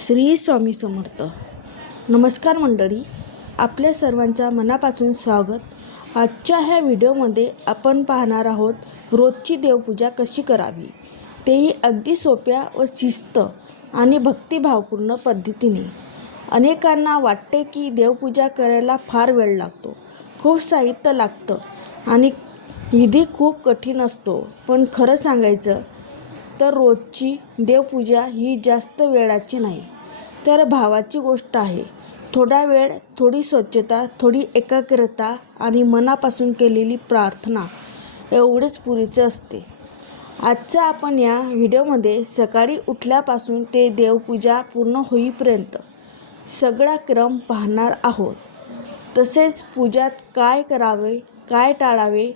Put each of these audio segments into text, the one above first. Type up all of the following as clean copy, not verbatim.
श्री स्वामी समर्थ. नमस्कार मंडळी, आपल्या सर्वांच्या मनापासून स्वागत. आजच्या ह्या व्हिडिओमध्ये आपण पाहणार आहोत रोजची देवपूजा कशी करावी, तेही अगदी सोप्या व शिस्त आणि भक्तिभावपूर्ण पद्धतीने. अनेकांना वाटते की देवपूजा करायला फार वेळ लागतो, खूप साहित्य लागतं आणि विधी खूप कठीण असतो. पण खरं सांगायचं तर रोजची देवपूजा ही जास्त वेळाची नाही, तर भावाची गोष्ट आहे. थोडा वेळ, थोडी स्वच्छता, थोडी एकाग्रता आणि मनापासून केलेली प्रार्थना एवढेच पुरेसे असते. आजचा आपण या व्हिडिओमध्ये सकाळी उठल्यापासून ते देवपूजा पूर्ण होईपर्यंत सगळा क्रम पाहणार आहोत. तसेच पूजात काय करावे, काय टाळावे,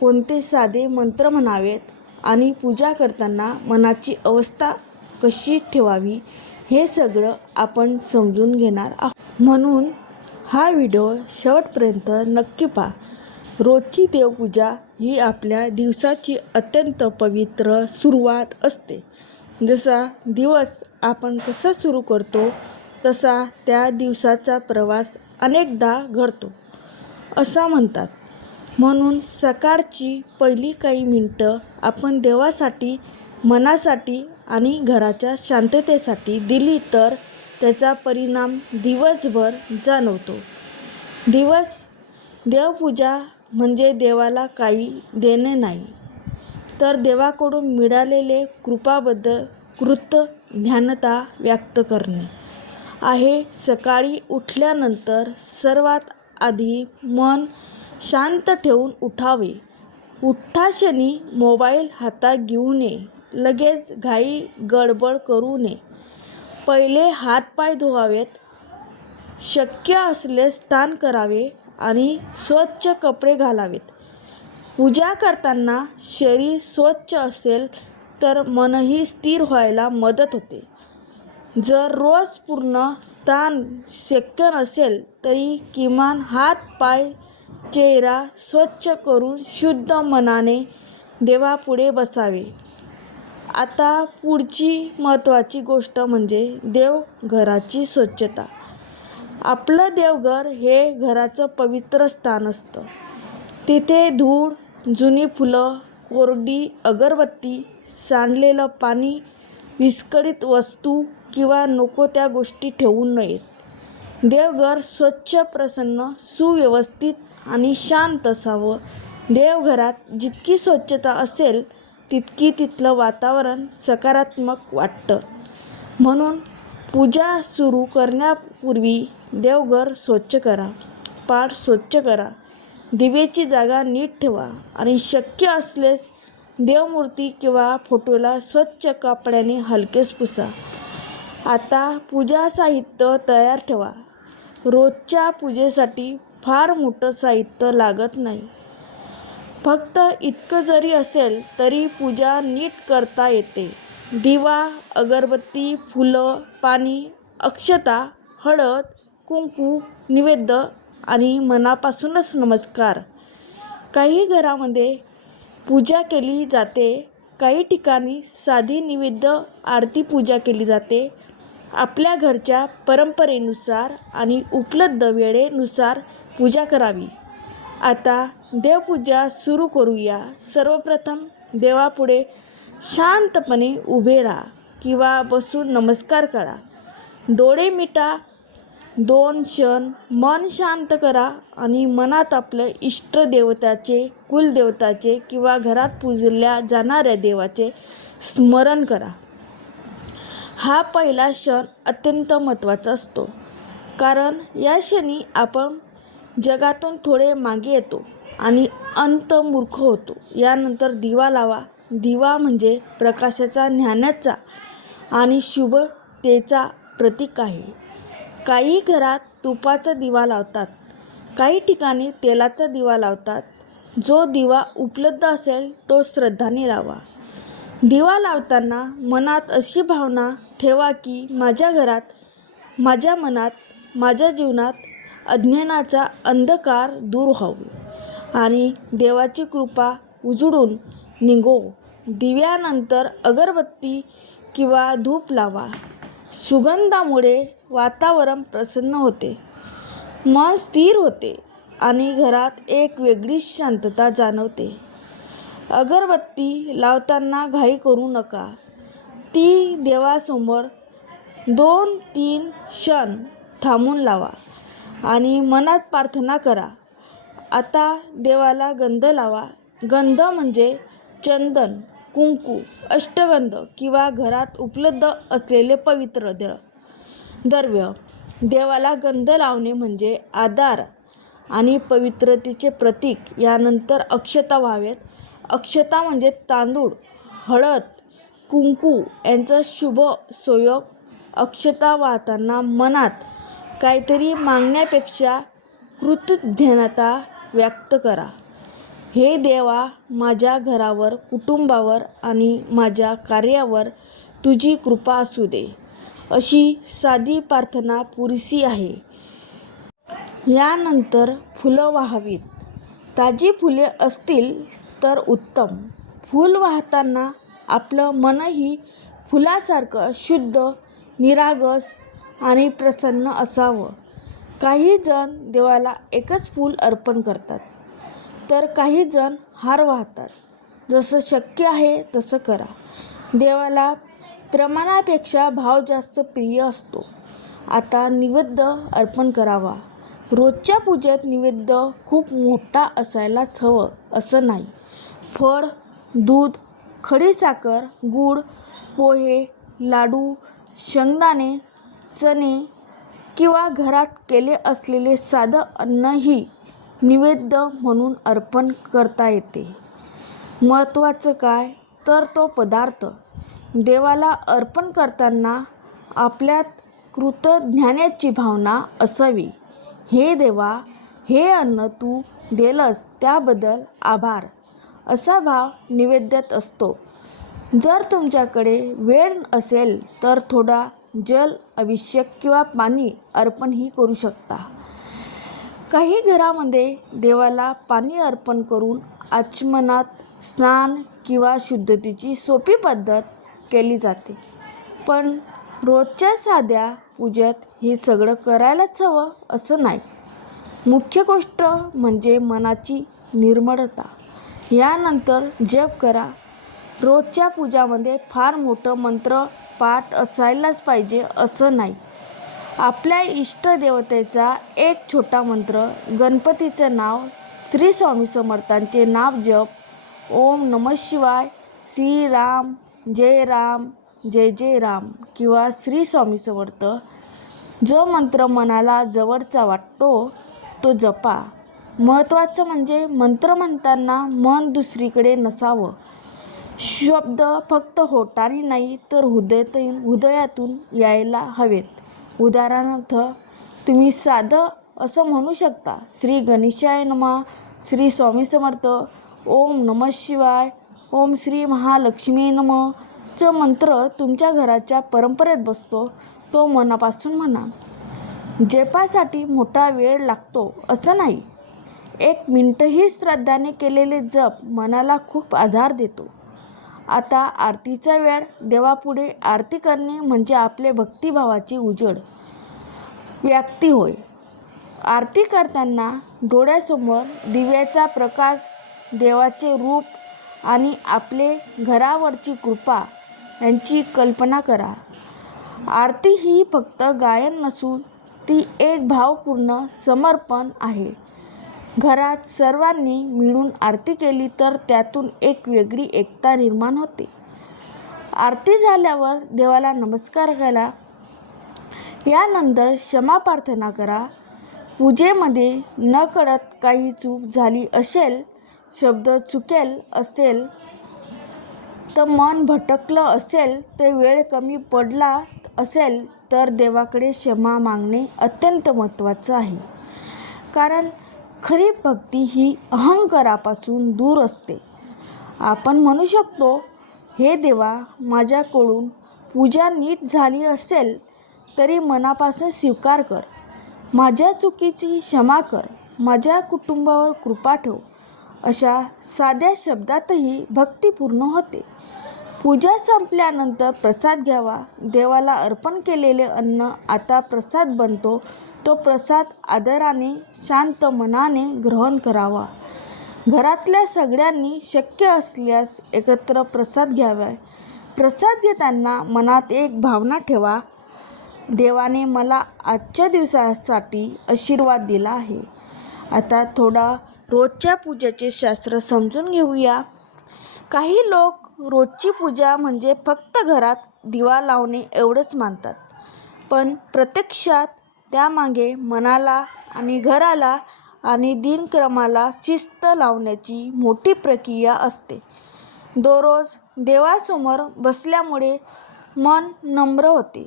कोणते साधे मंत्र म्हणावेत आणि पूजा करताना मनाची अवस्था कशी ठेवावी, हे सगळं आपण समजून घेणार आहोत. म्हणून हा व्हिडिओ शेवटपर्यंत नक्की पहा. रोजची देवपूजा ही आपल्या दिवसाची अत्यंत पवित्र सुरुवात असते. जसा दिवस आपण कसा सुरू करतो तसा त्या दिवसाचा प्रवास अनेकदा घडतो असं म्हणतात. म्हणून सकाळची पहिली काही मिनटं आपण देवासाठी, मनासाठी आणि घराच्या शांततेसाठी दिली तर त्याचा परिणाम दिवसभर जाणवतो. देवपूजा म्हणजे देवाला काही देणे नाही, तर देवाकडून मिळालेले कृपाबद्दल कृतज्ञता व्यक्त करणे आहे. सकाळी उठल्यानंतर सर्वात आधी मन शांत ठेवून उठावे. उठताक्षणी मोबाईल हातात घेऊ नये, लगेच घाई गडबड करू नये. पहिले हातपाय धुवावेत, शक्य असल्यास स्नान करावे आणि स्वच्छ कपडे घालावेत. पूजा करताना शरीर स्वच्छ असेल तर मनही स्थिर व्हायला मदत होते. जर रोज पूर्ण स्नान शक्य नसेल तरी किमान हात पाय, चेहरा स्वच्छ करून शुद्ध मनाने देवापुढे बसावे. आता पुढची महत्त्वाची गोष्ट म्हणजे देवघराची स्वच्छता. आपलं देवघर हे घराचं पवित्र स्थान असतं. तिथे धूळ, जुनी फुलं, कोरडी अगरबत्ती, सांडलेलं पाणी, विस्कळीत वस्तू किंवा नको त्या गोष्टी ठेवू नयेत. देवघर स्वच्छ, प्रसन्न, सुव्यवस्थित आणि शांत असावं. देवघरात जितकी स्वच्छता असेल तितकी तिथलं वातावरण सकारात्मक वाटतं. म्हणून पूजा सुरू करण्यापूर्वी देवघर स्वच्छ करा, पाट स्वच्छ करा, दिव्याची जागा नीट ठेवा आणि शक्य असल्यास देवमूर्ती किंवा फोटोला स्वच्छ कपड्याने हलकेच पुसा. आता पूजा साहित्य तयार ठेवा. रोजच्या पूजेसाठी फार मोठं साहित्य लागत नाही. फक्त इतकं जरी असेल तरी पूजा नीट करता येते. दिवा, अगरबत्ती, फुलं, पाणी, अक्षता, हळद, कुंकू, नैवेद्य आणि मनापासूनच नमस्कार. काही घरामध्ये पूजा केली जाते, काही ठिकाणी साधी नैवेद्य आरती पूजा केली जाते. आपल्या घरच्या परंपरेनुसार आणि उपलब्ध वेळेनुसार पूजा करावी. आता देवपूजा सुरू करूया. सर्वप्रथम देवापुढे शांतपणे उभे राहा किंवा बसून नमस्कार करा. डोळे मिटा. 2 क्षण मन शांत करा आणि मनात आपलं इष्टदेवताचे, कुलदेवताचे किंवा घरात पूजल्या जाणाऱ्या देवाचे स्मरण करा. हा पहिला क्षण अत्यंत महत्त्वाचा असतो, कारण या क्षणी आपण जगातून थोडे मागे येतो आणि अंतर्मुख होतो. यानंतर दिवा लावा. दिवा म्हणजे प्रकाशाचा, ज्ञानाचा आणि शुभतेचा प्रतीक आहे. काही घरात तुपाचा दिवा लावतात, काही ठिकाणी तेलाचा दिवा लावतात. जो दिवा उपलब्ध असेल तो श्रद्धेने लावा. दिवा लावताना मनात अशी भावना ठेवा की माझ्या घरात, माझ्या मनात, माझ्या जीवनात अज्ञानाचा अंधकार दूर व्हावा आणि देवाची कृपा उजळून निघो. दिव्यानंतर अगरबत्ती किंवा धूप लावा. सुगंधामुळे वातावरण प्रसन्न होते, मन स्थिर होते आणि घरात एक वेगळीच शांतता जाणवते. अगरबत्ती लावताना घाई करू नका. ती देवासमोर 2-3 क्षण थांबून लावा आणि मनात प्रार्थना करा. आता देवाला गंध लावा. गंध म्हणजे चंदन, कुंकू, अष्टगंध किंवा घरात उपलब्ध असलेले पवित्र द्रव्य. देवाला गंध लावणे म्हणजे आदर आणि पवित्रतेचे प्रतीक. यानंतर अक्षता व्हाव्यात. अक्षता म्हणजे तांदूळ, हळद, कुंकू यांचा शुभ संयोग. अक्षता वाहताना मनात काहीतरी मागण्यापेक्षा कृतज्ञता व्यक्त करा. हे देवा, माझ्या घरावर, कुटुंबावर आणि माझ्या कार्यावर तुझी कृपा असू दे. अशी साधी प्रार्थना पुरेशी आहे. यानंतर फुलं वाहावीत. ताजी फुले असतील तर उत्तम. फूल वाहताना आपलं मनही फुलासारखं शुद्ध, निरागस आणि प्रसन्न असावं. काही जण देवाला एकच फूल अर्पण करतात, तर काही जण हार वाहतात. जसं शक्य आहे तसं करा. देवाला प्रमाणापेक्षा भाव जास्त प्रिय असतो. आता नैवेद्य अर्पण करावा. रोजच्या पूजेत नैवेद्य खूप मोठा असायलाच हवं असं नाही. फळ, दूध, खडीसाखर, गूळ, पोहे, लाडू, शेंगदाणे, चणे किंवा घरात केले असलेले साधं अन्नही नैवेद्य म्हणून अर्पण करता येते. महत्त्वाचं काय तर तो पदार्थ देवाला अर्पण करताना आपल्यात कृतज्ञतेची भावना असावी. हे देवा, हे अन्न तू दिलंस त्याबद्दल आभार, असा भाव नैवेद्यात असतो. जर तुमच्याकडे वेळ असेल तर थोडा जल अभिषेक किंवा पाणी अर्पणही करू शकता. काही घरामध्ये देवाला पाणी अर्पण करून आचमनात स्नान किंवा शुद्धतेची सोपी पद्धत केली जाते. पण रोजच्या साध्या पूजेत हे सगळं करायलाच हवं असं नाही. मुख्य गोष्ट म्हणजे मनाची निर्मळता. यानंतर जप करा. रोजच्या पूजामध्ये फार मोठं मंत्र पाठ असायलाच पाहिजे असं नाही. आपल्या इष्टदेवतेचा एक छोटा मंत्र, गणपतीचं नाव, श्री स्वामी समर्थांचे नाव जप, ओम नमः शिवाय, श्री राम, जय जय राम किंवा श्री स्वामी समर्थ, जो मंत्र मनाला जवळचा वाटतो तो जपा. महत्त्वाचं म्हणजे मंत्र म्हणताना मन दुसरीकडे नसावं. शब्द फक्त होटाने नाही तर हृदयातून यायला हवेत. उदाहरणार्थ तुम्ही साधं असं म्हणू शकता, श्री गणेशाय नमः, श्री स्वामी समर्थ, ओम नमः शिवाय, ओम श्री महालक्ष्मी नमः. जो मंत्र तुमच्या घराच्या परंपरेत बसतो तो मनापासून म्हणा. जपासाठी मोठा वेळ लागतो असं नाही. 1 मिनिटही श्रद्धेने केलेले जप मनाला खूप आधार देतो. आता आरतीचा वेळ. देवापुढे आरती करणे म्हणजे आपले भक्तिभावाची उजळ व्यक्ती होय. आरती करताना डोळ्यासमोर दिव्याचा प्रकाश, देवाचे रूप आणि आपले घरावरची कृपा यांची कल्पना करा. आरती ही फक्त गायन नसून ती एक भावपूर्ण समर्पण आहे. घरात सर्वांनी मिळून आरती केली तर त्यातून एक वेगळी एकता निर्माण होते. आरती झाल्यावर देवाला नमस्कार करा. यानंतर क्षमा प्रार्थना करा. पूजेमध्ये नकळत काही चूक झाली असेल, शब्द चुकेल असेल तर मन भटकलं असेल, ते वेळ कमी पडला असेल तर देवाकडे क्षमा मागणे अत्यंत महत्त्वाचं आहे. कारण खरी भक्ती ही अहंकारापासून दूर असते. आपण म्हणू शकतो, हे देवा, माझ्याकडून पूजा नीट झाली असेल तरी मनापासून स्वीकार कर. माझ्या चुकीची क्षमा कर. माझ्या कुटुंबावर कृपा ठेव. अशा साध्या शब्दातही भक्ती पूर्ण होते. पूजा संपल्यानंतर प्रसाद घ्यावा. देवाला अर्पण केलेले अन्न आता प्रसाद बनतो. तो प्रसाद आदराने, शांत मनाने ग्रहण करावा. घरातल्या सगळ्यांनी शक्य असल्यास एकत्र प्रसाद घ्यावा. प्रसाद घेताना मनात एक भावना ठेवा, देवाने मला आजच्या दिवसासाठी आशीर्वाद दिला आहे. आता थोडा रोजच्या पूजेचे शास्त्र समजून घेऊया. काही लोक रोजची पूजा म्हणजे फक्त घरात दिवा लावणे एवढंच मानतात, पण प्रत्यक्षात त्यामागे मनाला आणि घराला आणि दिनक्रमाला शिस्त लावण्याची मोठी प्रक्रिया असते. दररोज देवासमोर बसल्यामुळे मन नम्र होते.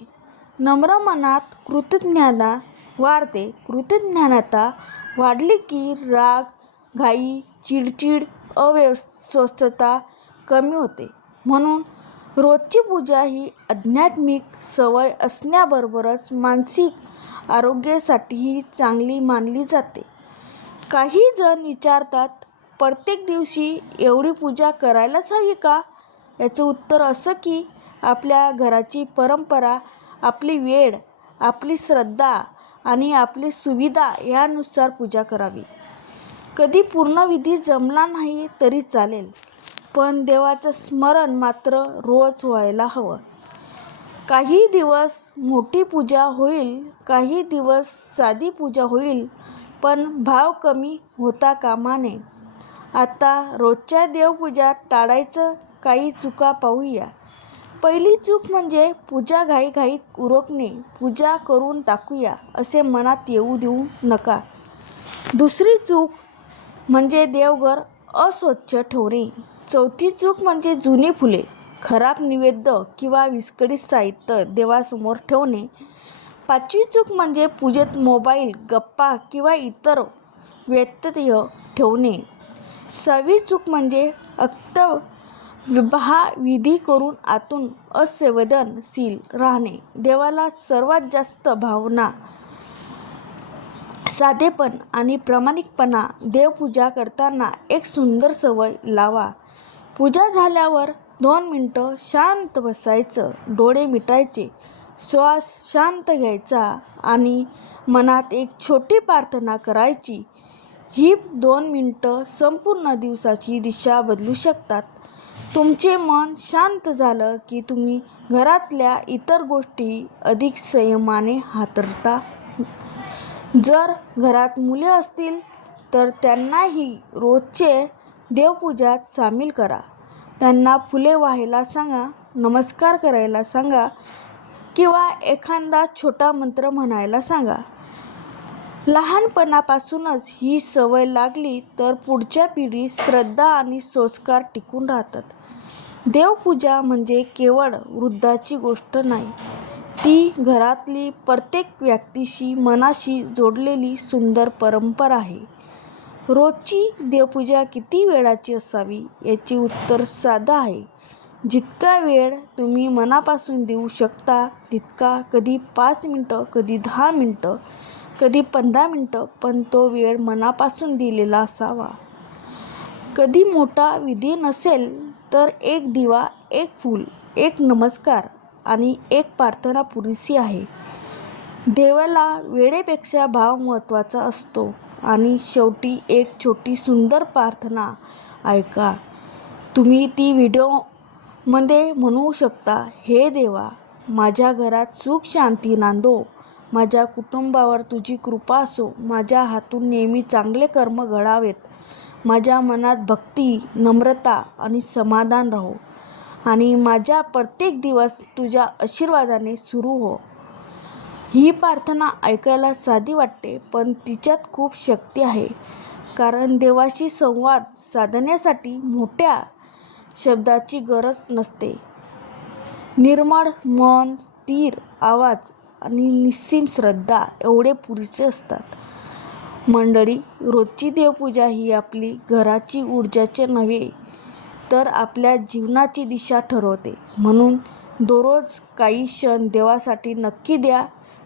नम्र मनात कृतज्ञता वाढते. कृतज्ञता वाढली की राग, घाई, चिडचिड, अस्वस्थता कमी होते. म्हणून रोजची पूजा ही आध्यात्मिक सवय असण्याबरोबरच मानसिक आरोग्यासाठीही चांगली मानली जाते. काही जण विचारतात, प्रत्येक दिवशी एवढी पूजा करायलाच हवी का? याचं उत्तर असं की आपल्या घराची परंपरा, आपली वेळ, आपली श्रद्धा आणि आपली सुविधा यानुसार पूजा करावी. कधी पूर्ण विधी जमला नाही तरी चालेल, पण देवाचं स्मरण मात्र रोज व्हायला हवं. काही दिवस मोठी पूजा होईल, काही दिवस साधी पूजा होईल, पण भाव कमी होता कामा नये. आता रोजच्या देवपूजा टाळायचं काही चुका पाहूया. पहिली चूक म्हणजे पूजा घाईघाईत उरकणे. पूजा करून टाकूया असे मनात येऊ देऊ नका. दुसरी चूक म्हणजे देवघर अस्वच्छ ठेवणे. चौथी चूक म्हणजे जुनी फुले, खराब नैवेद्य किंवा विस्कळीत साहित्य देवासमोर ठेवणे. पाचवी चूक म्हणजे पूजेत मोबाईल, गप्पा किंवा इतर व्यत्यय ठेवणे. सहावी चूक म्हणजे विधी करून आतून असंवेदनशील राहणे. देवाला सर्वात जास्त भावना, साधेपण आणि प्रामाणिकपणा. देवपूजा करताना एक सुंदर सवय लावा. पूजा झाल्यावर 2 मिनिटं शांत बसायचं, डोळे मिटायचे, श्वास शांत घ्यायचा आणि मनात एक छोटी प्रार्थना करायची. ही 2 मिनिटं संपूर्ण दिवसाची दिशा बदलू शकतात. तुमचे मन शांत झालं की तुम्ही घरातल्या इतर गोष्टी अधिक संयमाने हाताळता. जर घरात मुले असतील तर त्यांनाही रोजचे देवपूजात सामील करा. त्यांना फुले वाहायला सांगा, नमस्कार करायला सांगा किंवा एखादा छोटा मंत्र म्हणायला सांगा. लहानपणापासूनच ही सवय लागली तर पुढच्या पिढीत श्रद्धा आणि संस्कार टिकून राहतात. देवपूजा म्हणजे केवळ वृद्धाची गोष्ट नाही, ती घरातली प्रत्येक व्यक्तीशी मनाशी जोडलेली सुंदर परंपरा आहे. रोजची देवपूजा किती वेळाची असावी याचे उत्तर साधं आहे. जितका वेळ तुम्ही मनापासून देऊ शकता तितका. कधी 5 मिनिटं, कधी 10 मिनिटं, कधी 15 मिनिटं, पण तो वेळ मनापासून दिलेला असावा. कधी मोठा विधी नसेल तर एक दिवा, एक फूल, एक नमस्कार आणि एक प्रार्थना पुरेशी आहे. देवाला वेळेपेक्षा भाव महत्त्वाचा असतो. आणि शेवटी एक छोटी सुंदर प्रार्थना ऐका. तुम्ही ती व्हिडिओमध्ये म्हणू शकता, हे देवा, माझ्या घरात सुख शांती नांदो, माझ्या कुटुंबावर तुझी कृपा असो, माझ्या हातून नेहमी चांगले कर्म घडावेत, माझ्या मनात भक्ती, नम्रता आणि समाधान राहो आणि माझा प्रत्येक दिवस तुझ्या आशीर्वादाने सुरू हो. ही प्रार्थना ऐकायला साधी वाटते, पण तिच्यात खूप शक्ती आहे. कारण देवाशी संवाद साधण्यासाठी मोठ्या शब्दाची गरज नसते. निर्मळ मन, स्थिर आवाज आणि निस्सीम श्रद्धा एवढे पुरेसे असतात. मंडळी, रोजची देवपूजा ही आपली घराची ऊर्जाचे नव्हे तर आपल्या जीवनाची दिशा ठरवते. म्हणून दररोज काही क्षण देवासाठी नक्की द्या.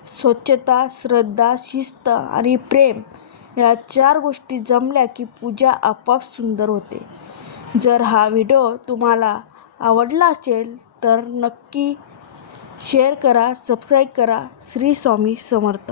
स्वच्छता, श्रद्धा, शिस्त आणि प्रेम या 4 गोष्टी जमल्या की पूजा आपोआप सुंदर होते. जर हा व्हिडिओ तुम्हाला आवडला असेल तर नक्की शेअर करा, सबस्क्राईब करा. श्री स्वामी समर्थ.